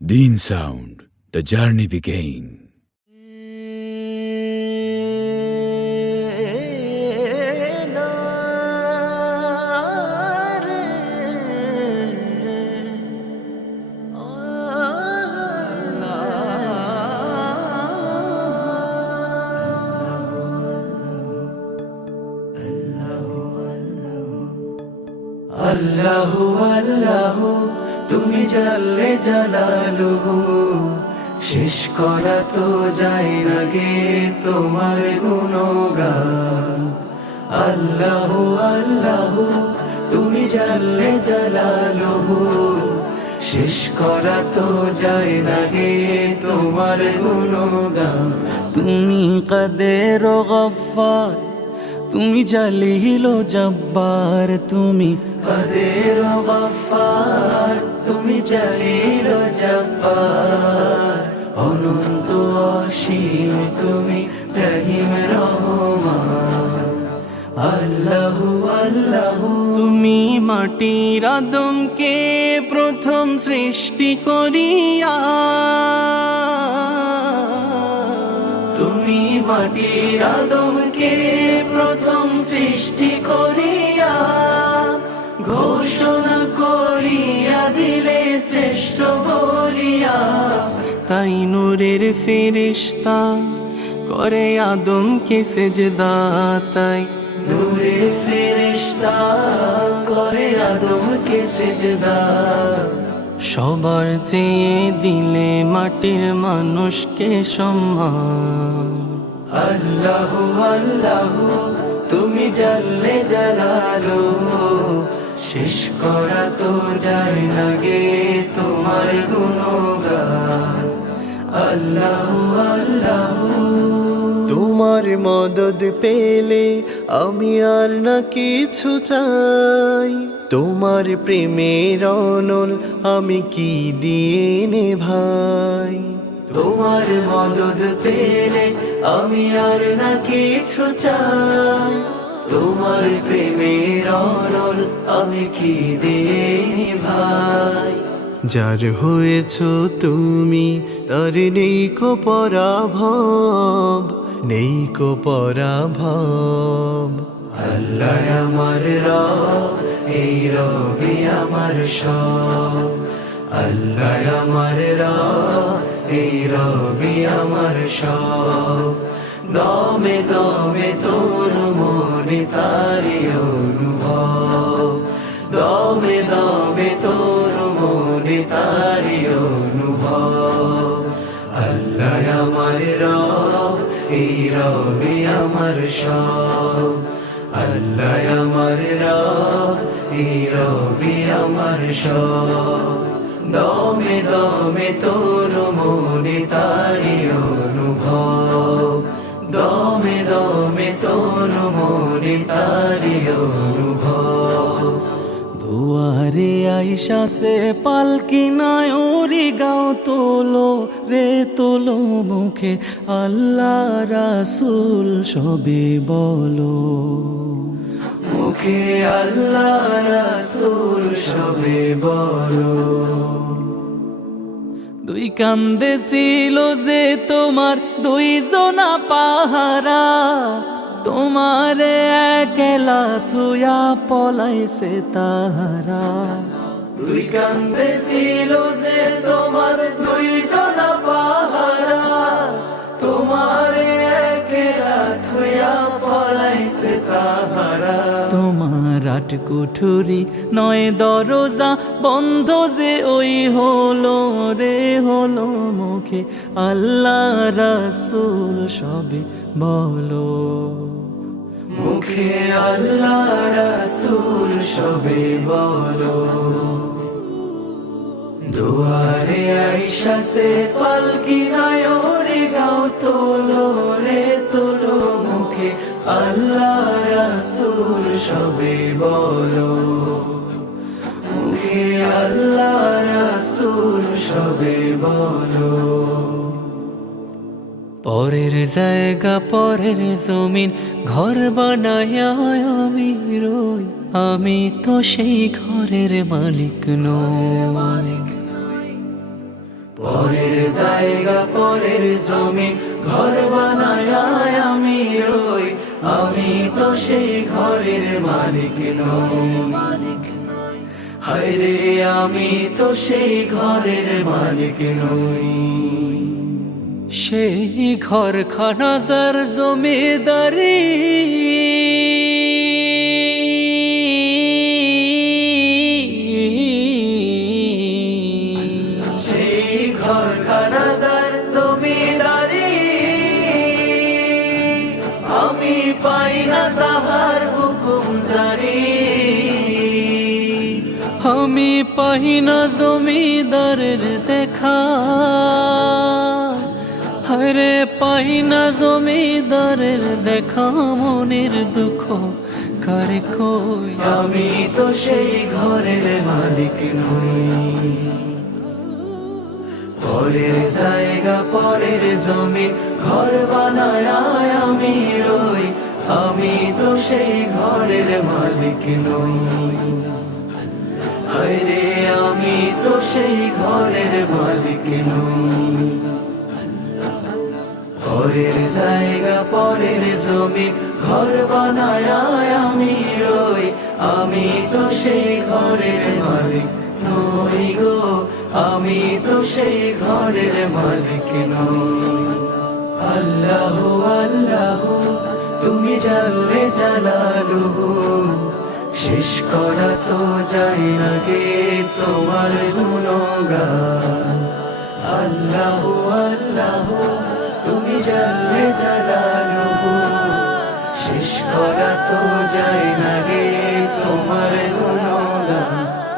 Deen sound, the journey began. আল্লাহু আল্লাহু তুমি জাল্লে জালালুহু, শেষ করা তো যায় না গে তোমার গুণগান। আল্লাহু আল্লাহু তুমি জাল্লে জালালুহু, শেষ করা তো যায় না গে তোমার গুণগান। তুমি কাদের ও গফফার, তুমি জালিল ও জব্বার, তুমি কাদের ও গফফার, তুমি জালিল ও জব্বার। অনন্ত অসীম তুমি রহিম রহমান। আল্লাহু আল্লাহু তুমি মাটির আদমকে প্রথম সৃষ্টি করিয়া, তুমি মাটির আদমকে প্রথম সৃষ্টি করিয়া, ঘোষণা করিয়া দিলে শ্রেষ্ঠ বলিয়া। তাই নূরের ফেরেশতা করে আদমকে সেজদা, তাই নূরের ফেরেশতা করে আদমকে সেজদা। সবার চেয়ে দিলে মাটির মানুষকে সম্মান। আল্লাহু আল্লাহু তুমি জাল্লে জালালুহু, শেষ করা তো যায় না গে তোমার গুণগান। আল্লাহু আল্লাহু তোমার মদদ পেলে আমি আর না কিছু চাই, তোমার প্রেমের অনল আমি কি দিয়ে নে ভাই। তোমার মদদ পেলে আমি আর না কিছু চাই, তোমার প্রেমের অনল আমি কি দিয়ে নে ভাই। যার হয়েছ তুমি তার নেই কো পরাভব, নেই কো পরাভব। আল্লাহ আমার রব, এই রবি আমার সব। আল্লাহ আমার রব, এই রবি আমার সব। দমে দমে তোর মনে তারি অনুভব, দমে দমে তোর মনে তারি অনুভব। আল্লাহ আমার রব, এই রবি আমার সব। আল্লাহ আমার রব, এই রবি আমার সব। দমে দমে তোর মনে তারি অনুভব, দমে দমে তোর মনে তারি অনুভব। দুয়ারে আইসা সে পালকি নায় ওরে গাও তোলো রে তোলো মুখে আল্লাহ রাসূল সবে বলো, মুখে আল্লাহ রাসূল সবে বলো। দুই কান্দে ছিল যে তোমার দুইজনা পাহারা, তোমারে একলা থুয়া পলাইছে তাহারা। দুই কান্দে ছিল যে তোমার দুইজনা পাহারা, তোমারে একলা থুয়া পলাইছে তাহারা। তোমার আট কুঠুরি নয় দরজা বন্ধ যে ওই হলো রে হলো, মুখে আল্লাহ রাসূল সবে বলো, মুখে আল্লাহ রাসূল সবে বলো। দুয়ারে আইসা সে পালকি নায় ওরে গাও তোলো রে তোলো, মুখে আল্লাহ রাসূল সবে বলো, মুখে আল্লাহ রাসূল সবে বলো। পরের জায়গা পরের জমিন ঘর বানায় আমি রই, আমি তো সেই ঘরের মালিক নই। পরের জায়গা পরের জমিন ঘর বানায় আমি রই, আমি তো সেই ঘরের মালিক নই। হায়রে আমি তো সেই ঘরের মালিক নই। সেই ঘরখানা যার জমিদারি, সেই ঘরখানা যার জমিদারি, আমি পাই না তাহার হুকুম জারি। আমি পাই না জমিদারের দেখা, হরে পাই না জমিদারের দেখা, মনের দুঃখ কারে কই, আমি তো সেই ঘরের মালিক নই। পরের জায়গা পরের জমিন ঘর বানায় আমি রই, আমি তো সেই ঘরের মালিক নই। হায়রে আমি তো সেই ঘরের মালিক নই। পরের জায়গা পরের জমিন ঘর বানায় আমি রই, আমি তো সেই ঘরের মালিক নই গো, আমি তো সেই ঘরের মালিক নই। আল্লাহ আল্লাহ তুমি জানলে জালালুহু, শেষ করা তো যায় না গে তোমার গুণগান। আল্লাহ আল্লাহ তুমি জানলে জালালুহু, শেষ করা তো যায় না গে তোমার গুণগান।